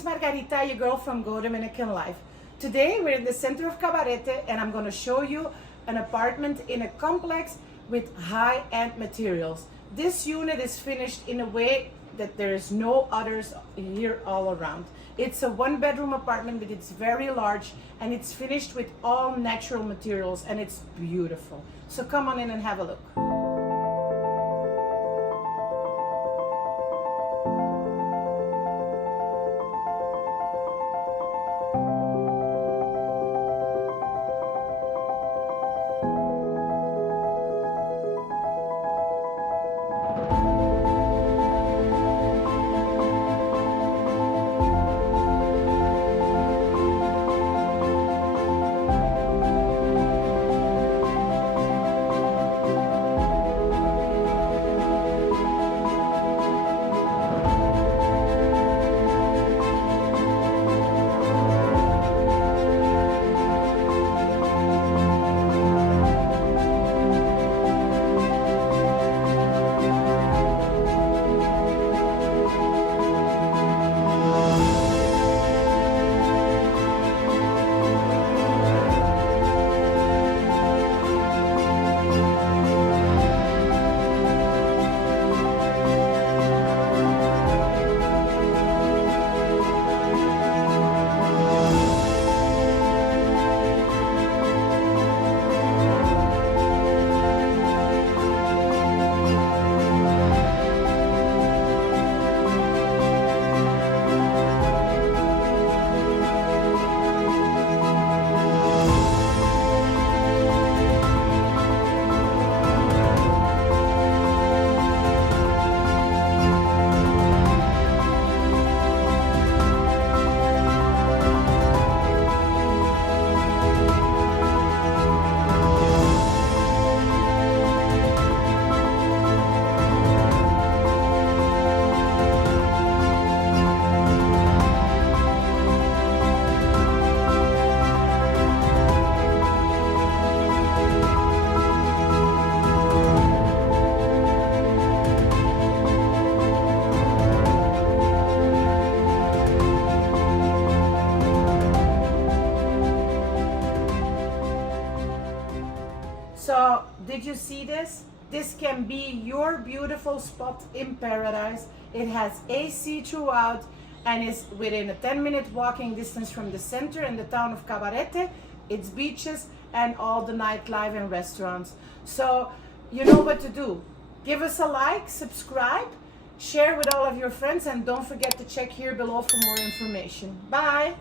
is Margarita, your girl from Go Dominican Life. Today we're in the center of Cabarete and I'm going to show you an apartment in a complex with high-end materials. This unit is finished in a way that there is no others here all around. It's a one-bedroom apartment, but it's very large and it's finished with all natural materials and it's beautiful. So come on in and have a look. So, did you see this? This can be your beautiful spot in paradise. It has AC throughout and is within a 10-minute walking distance from the center in the town of Cabarete. It's beaches and all the nightlife and restaurants. So, you know what to do. Give us a like, subscribe, share with all of your friends, and don't forget to check here below for more information. Bye!